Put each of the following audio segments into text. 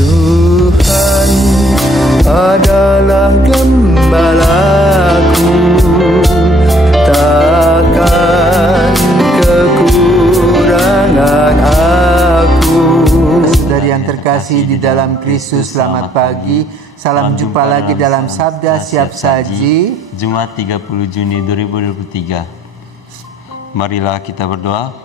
Tuhan adalah gembalaku, takkan kekurangan aku. Saudari yang terkasih di dalam Kristus, selamat pagi. Salam jumpa lagi dalam Sabda Siap Saji, Jumat 30 Juni 2023. Marilah kita berdoa.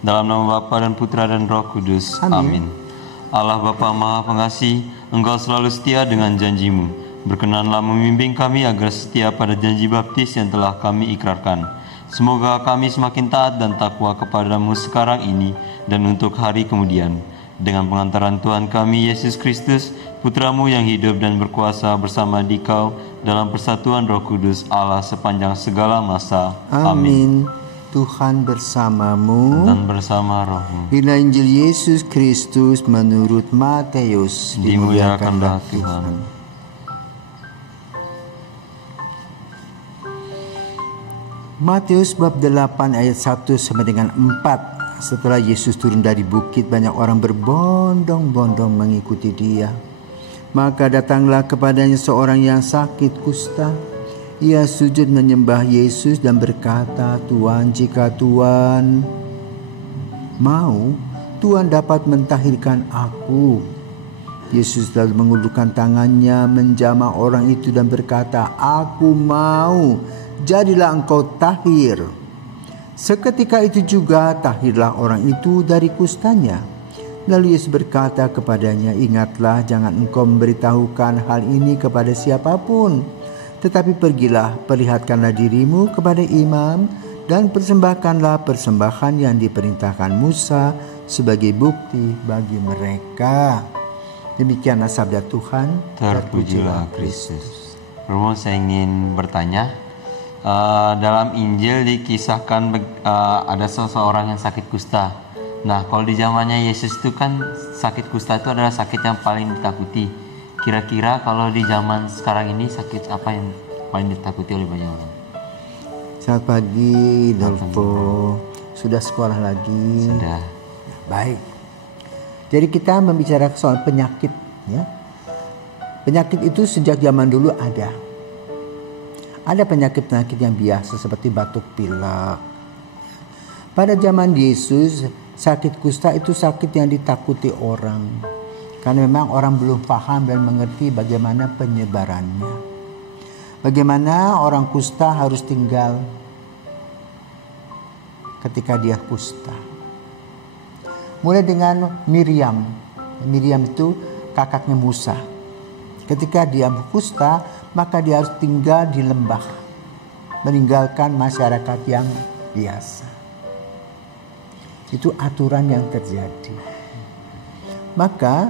Dalam nama Bapa dan Putra dan Roh Kudus. Amin. Allah Bapa Maha Pengasih, Engkau selalu setia dengan janji-Mu. Berkenanlah membimbing kami agar setia pada janji baptis yang telah kami ikrarkan. Semoga kami semakin taat dan takwa kepada-Mu sekarang ini dan untuk hari kemudian. Dengan pengantaran Tuhan kami Yesus Kristus, Putra-Mu yang hidup dan berkuasa bersama Dikau dalam persatuan Roh Kudus Allah sepanjang segala masa. Amin. Tuhan bersamamu Dan bersama roh-Mu. Inilah Injil Yesus Kristus menurut Matius. Dimuliakanlah Tuhan. Matius bab 8 ayat 1 sampai dengan 4. Setelah Yesus turun dari bukit, banyak orang berbondong-bondong mengikuti Dia. Maka datanglah kepadanya seorang yang sakit kusta. Ia sujud menyembah Yesus dan berkata, "Tuan, jika Tuan mau, Tuan dapat mentahirkan aku." Yesus lalu mengulurkan tangannya, menjamah orang itu dan berkata, "Aku mau, jadilah engkau tahir." Seketika itu juga tahirlah orang itu dari kustanya. Lalu Yesus berkata kepadanya, "Ingatlah, jangan engkau memberitahukan hal ini kepada siapapun. Tetapi pergilah, perlihatkanlah dirimu kepada imam dan persembahkanlah persembahan yang diperintahkan Musa sebagai bukti bagi mereka." Demikianlah sabda Tuhan. Terpujilah Kristus. Romo, saya ingin bertanya. Dalam Injil dikisahkan ada seseorang yang sakit kusta. Nah, kalau di zamannya Yesus itu kan sakit kusta itu adalah sakit yang paling ditakuti. Kira-kira kalau di zaman sekarang ini sakit apa yang paling ditakuti oleh banyak orang? Selamat pagi, Dolfo. Sudah sekolah lagi? Sudah. Baik. Jadi kita membicarakan soal penyakit, ya. Penyakit itu sejak zaman dulu ada. Ada penyakit-penyakit yang biasa seperti batuk pilek. Pada zaman Yesus, sakit kusta itu sakit yang ditakuti orang. Karena memang orang belum paham dan mengerti bagaimana penyebarannya. Bagaimana orang kusta harus tinggal ketika dia kusta. Mulai dengan Miriam. Miriam itu kakaknya Musa. Ketika dia kusta, maka dia harus tinggal di lembah, meninggalkan masyarakat yang biasa. Itu aturan yang terjadi. Maka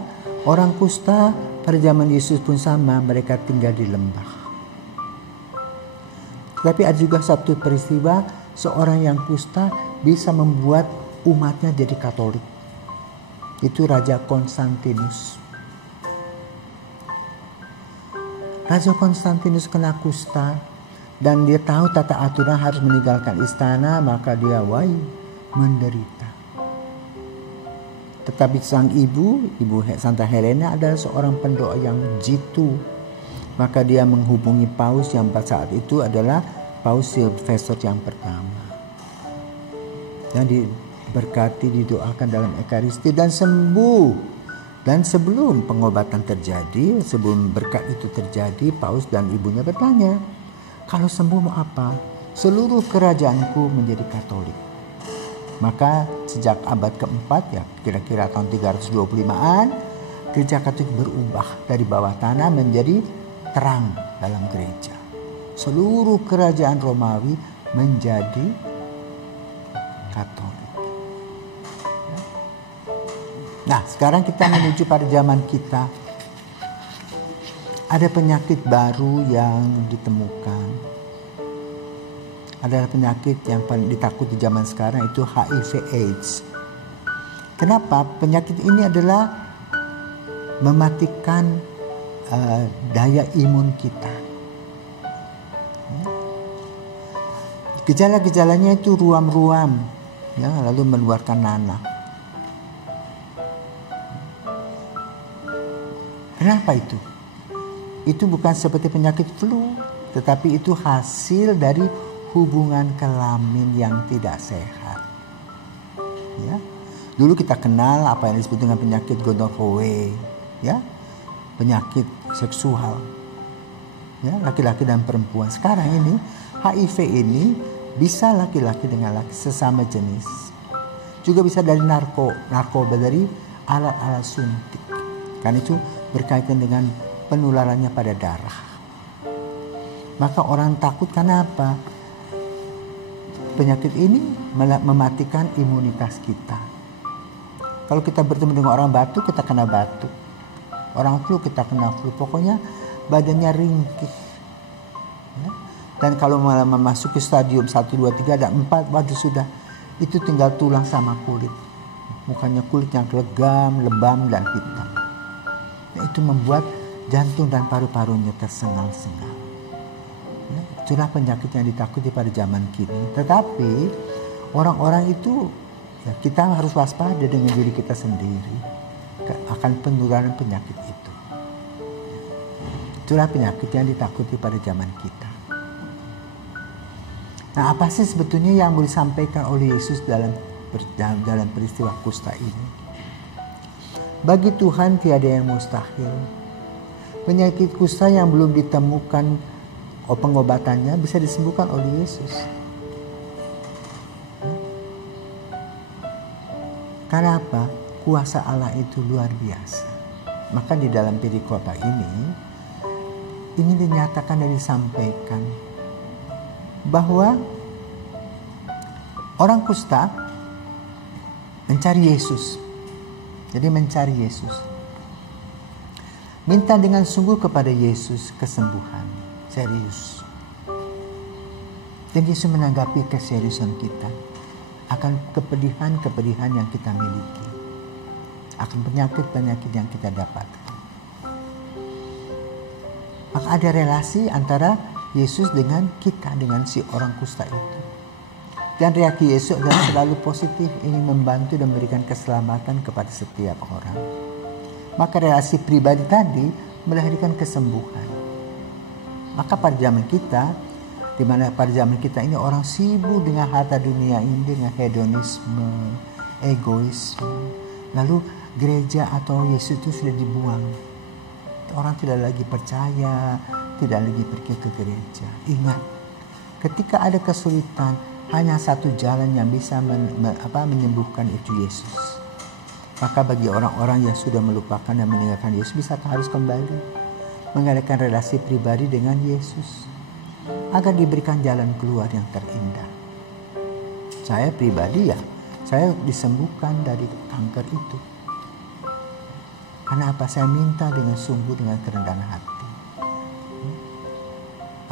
orang kusta pada zaman Yesus pun sama, mereka tinggal di lembah. Tapi ada juga satu peristiwa, seorang yang kusta bisa membuat umatnya jadi Katolik. Itu Raja Konstantinus. Raja Konstantinus kena kusta dan dia tahu tata aturan harus meninggalkan istana, maka dia menderita. Tetapi sang ibu Santa Helena adalah seorang pendoa yang jitu. Maka dia menghubungi Paus yang pada saat itu adalah Paus Silvester yang pertama. Dan diberkati, didoakan dalam Ekaristi dan sembuh. Dan sebelum pengobatan terjadi, sebelum berkat itu terjadi, Paus dan ibunya bertanya, "Kalau sembuh mau apa?" "Seluruh kerajaanku menjadi Katolik." Maka sejak abad keempat, ya kira-kira tahun 325-an, gereja Katolik berubah dari bawah tanah menjadi terang dalam gereja. Seluruh kerajaan Romawi menjadi Katolik. Nah, sekarang kita menuju pada zaman kita. Ada penyakit baru yang ditemukan. Adalah penyakit yang paling ditakuti zaman sekarang, itu HIV/AIDS. Kenapa? Penyakit ini adalah mematikan daya imun kita. Gejala-gejalanya itu ruam-ruam, ya, lalu mengeluarkan nanah. Kenapa itu? Itu bukan seperti penyakit flu, tetapi itu hasil dari hubungan kelamin yang tidak sehat. Ya. Dulu kita kenal apa yang disebut dengan penyakit gonorrhea, ya, penyakit seksual, ya, laki-laki dan perempuan. Sekarang ini HIV ini bisa laki-laki dengan laki sesama jenis, juga bisa dari narkoba, dari alat-alat suntik. Karena itu berkaitan dengan penularannya pada darah. Maka orang takut karena apa? Penyakit ini mematikan imunitas kita. Kalau kita bertemu dengan orang batuk, kita kena batuk. Orang flu, kita kena flu. Pokoknya badannya ringkih. Ya. Dan kalau malah memasuki stadium 1, 2, 3, ada 4, waduh sudah. Itu tinggal tulang sama kulit. Mukanya kulit yang legam, lebam, dan hitam. Ya, itu membuat jantung dan paru-parunya tersengal-sengal. Ya, itulah penyakit yang ditakuti pada zaman kini. Tetapi orang-orang itu, ya, kita harus waspada dengan diri kita sendiri akan penularan penyakit itu. Itulah penyakit yang ditakuti pada zaman kita. Nah, apa sih sebetulnya yang mau disampaikan oleh Yesus dalam peristiwa kusta ini? Bagi Tuhan tiada yang mustahil. Penyakit kusta yang belum ditemukan pengobatannya bisa disembuhkan oleh Yesus. Karena apa? Kuasa Allah itu luar biasa. Maka di dalam perikop ini dinyatakan dan disampaikan bahwa orang kusta mencari Yesus. Jadi mencari Yesus. Minta dengan sungguh kepada Yesus kesembuhan. Serius. Dan Yesus menanggapi keseriusan kita akan kepedihan-kepedihan yang kita miliki, akan penyakit-penyakit yang kita dapatkan. Maka ada relasi antara Yesus dengan kita, dengan si orang kusta itu. Dan reaksi Yesus adalah selalu positif, ingin membantu dan memberikan keselamatan kepada setiap orang. Maka relasi pribadi tadi melahirkan kesembuhan. Maka pada zaman kita, di mana pada zaman kita ini orang sibuk dengan harta dunia ini, dengan hedonisme, egoisme. Lalu gereja atau Yesus itu sudah dibuang. Orang tidak lagi percaya, tidak lagi pergi ke gereja. Ingat, ketika ada kesulitan, hanya satu jalan yang bisa menyembuhkan itu Yesus. Maka bagi orang-orang yang sudah melupakan dan meninggalkan Yesus, bisa harus kembali mengadakan relasi pribadi dengan Yesus agar diberikan jalan keluar yang terindah. Saya pribadi saya disembuhkan dari kanker itu. Karena apa? Saya minta dengan sungguh, dengan kerendahan hati.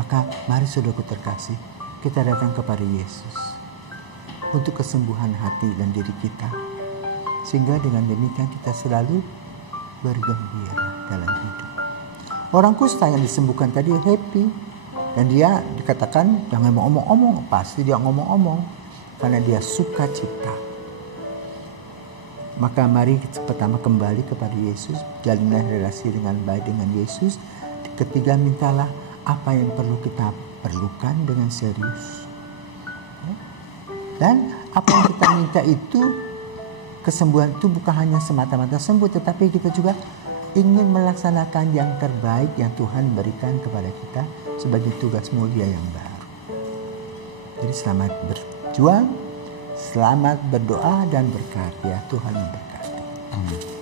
Maka mari saudaraku terkasih, kita datang kepada Yesus untuk kesembuhan hati dan diri kita. Sehingga dengan demikian kita selalu bergembira dalam hidup. Orang kusta yang disembuhkan tadi happy. Dan dia dikatakan jangan ngomong-ngomong. Pasti dia ngomong-ngomong. Karena dia suka cita. Maka mari pertama kembali kepada Yesus. Jalinlah relasi dengan baik dengan Yesus. Ketiga, mintalah apa yang perlu kita perlukan dengan serius. Dan apa yang kita minta itu, kesembuhan itu bukan hanya semata-mata sembuh, tetapi kita juga ingin melaksanakan yang terbaik yang Tuhan berikan kepada kita sebagai tugas mulia yang baru. Jadi selamat berjuang, selamat berdoa dan berkarya. Tuhan memberkati. Amin.